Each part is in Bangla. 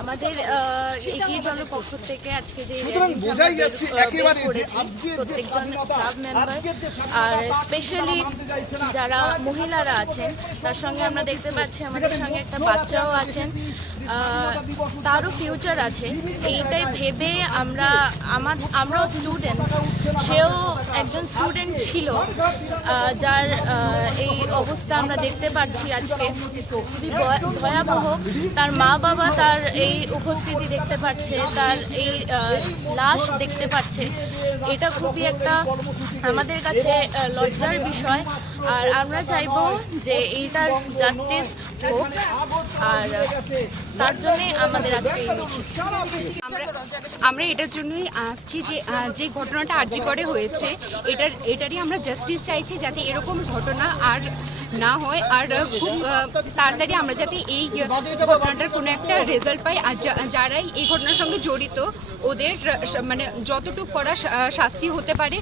আমাদের এগিয়ে চলার পক্ষ থেকে আজকে যে সুতরাং বোঝাই যাচ্ছে একেবারে যে করেছি, আজকের যে প্রত্যেকজন ক্লাব মেম্বার আর স্পেশালি। যারা মহিলারা আছেন তার সঙ্গে আমরা দেখতে পাচ্ছি আমাদের সঙ্গে একটা বাচ্চাও আছেন তারও ফিউচার আছে। এইটাই ভেবে আমরা আমার আমরাও স্টুডেন্ট সেও একজন স্টুডেন্ট ছিল যার এই অবস্থা আমরা দেখতে পাচ্ছি আজকে। খুবই ভয়াবহ। তার মা বাবা তার এই উপস্থিতি দেখতে পাচ্ছে, তার এই লাশ দেখতে পাচ্ছে। এটা খুবই একটা আমাদের কাছে লজ্জার বিষয়। আর আমরা চাইব যে এইটার জাস্টিস হোক আর তার জন্যে আমাদের আজকে আমরা এটার জন্যই আসছি যে যে ঘটনাটা আর্জি করে হয়েছে, এটার, এটারই আমরা জাস্টিস চাইছি যাতে এরকম ঘটনা আর না হয়, আর খুব তাড়াতাড়ি আমরা যাতে এই ঘটনাটার কোনো একটা রেজাল্ট পাই। আর যারাই এই ঘটনার সঙ্গে জড়িত, ওদের মানে যতটুকু করা শাস্তি হতে পারে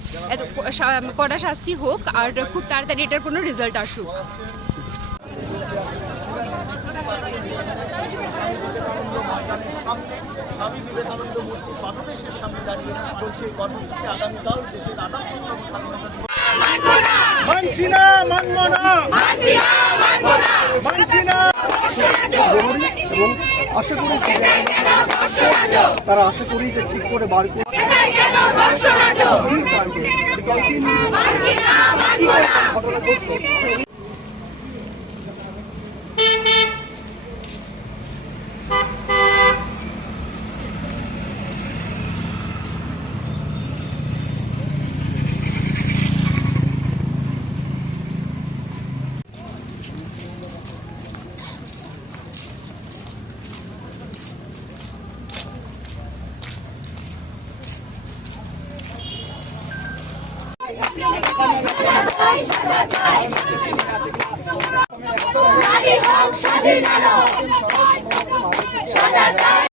কড়া শাস্তি হোক, আর খুব তাড়াতাড়ি এটার কোনো রেজাল্ট আসুক। স্বামী বিবেকানন্দ মূর্তি পাদদেশের সামনে দাঁড়িয়ে চলছে কর্মসূচি। আগামীকাল দেশের আটাত্তরতম স্বাধীনতা দিবস। মানছি না মানব না। মানছি না এবং আশা করি তারা আশা করি যে ঠিক করে বার করে ঘটনা ঘটলো নারী হোক স্বাধীন